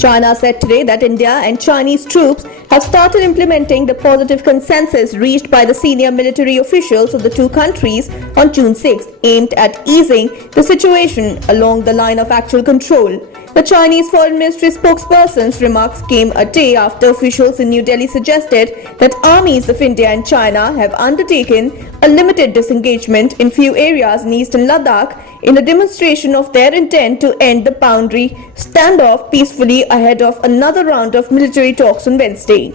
China said today that India and Chinese troops have started implementing the positive consensus reached by the senior military officials of the two countries on June 6, aimed at easing the situation along the line of actual control. The Chinese Foreign Ministry spokesperson's remarks came a day after officials in New Delhi suggested that armies of India and China have undertaken a limited disengagement in few areas in eastern Ladakh in a demonstration of their intent to end the boundary standoff peacefully ahead of another round of military talks on Wednesday.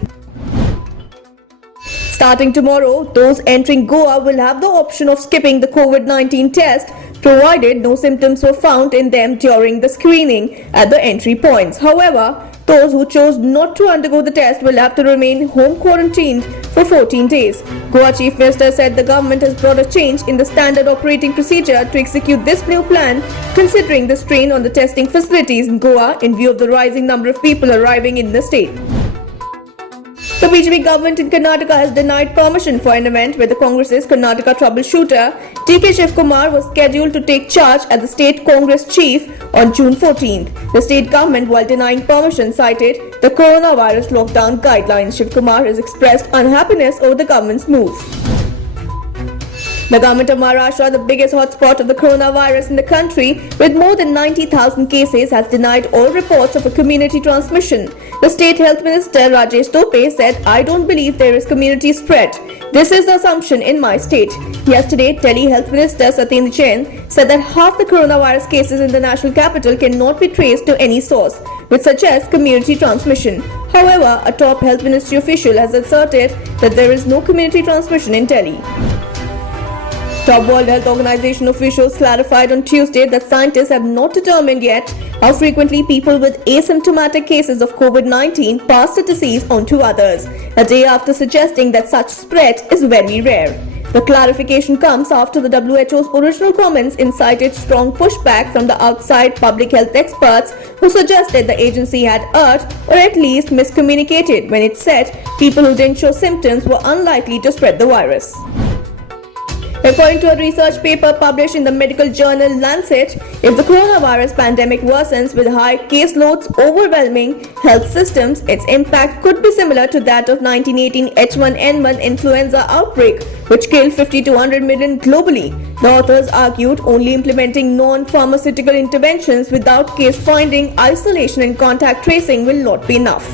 Starting tomorrow, those entering Goa will have the option of skipping the COVID-19 test provided no symptoms were found in them during the screening at the entry points. However, those who chose not to undergo the test will have to remain home quarantined for 14 days. Goa Chief Minister said the government has brought a change in the standard operating procedure to execute this new plan, considering the strain on the testing facilities in Goa in view of the rising number of people arriving in the state. The BJP government in Karnataka has denied permission for an event where the Congress's Karnataka troubleshooter DK Shivkumar was scheduled to take charge as the state Congress chief on June 14th. The state government, while denying permission, cited the coronavirus lockdown guidelines. Shivkumar has expressed unhappiness over the government's move. The government of Maharashtra, the biggest hotspot of the coronavirus in the country, with more than 90,000 cases, has denied all reports of a community transmission. The State Health Minister Rajesh Tope said, "I don't believe there is community spread. This is the assumption in my state." Yesterday, Delhi Health Minister Satyendra Jain said that half the coronavirus cases in the national capital cannot be traced to any source, which suggests community transmission. However, a top health ministry official has asserted that there is no community transmission in Delhi. Top World Health Organization officials clarified on Tuesday that scientists have not determined yet how frequently people with asymptomatic cases of COVID-19 pass the disease on to others, a day after suggesting that such spread is very rare. The clarification comes after the WHO's original comments incited strong pushback from the outside public health experts who suggested the agency had erred or at least miscommunicated when it said people who didn't show symptoms were unlikely to spread the virus. According to a research paper published in the medical journal Lancet, if the coronavirus pandemic worsens with high caseloads overwhelming health systems, its impact could be similar to that of 1918 H1N1 influenza outbreak, which killed 50 to 100 million globally. The authors argued only implementing non-pharmaceutical interventions without case finding, isolation and contact tracing will not be enough.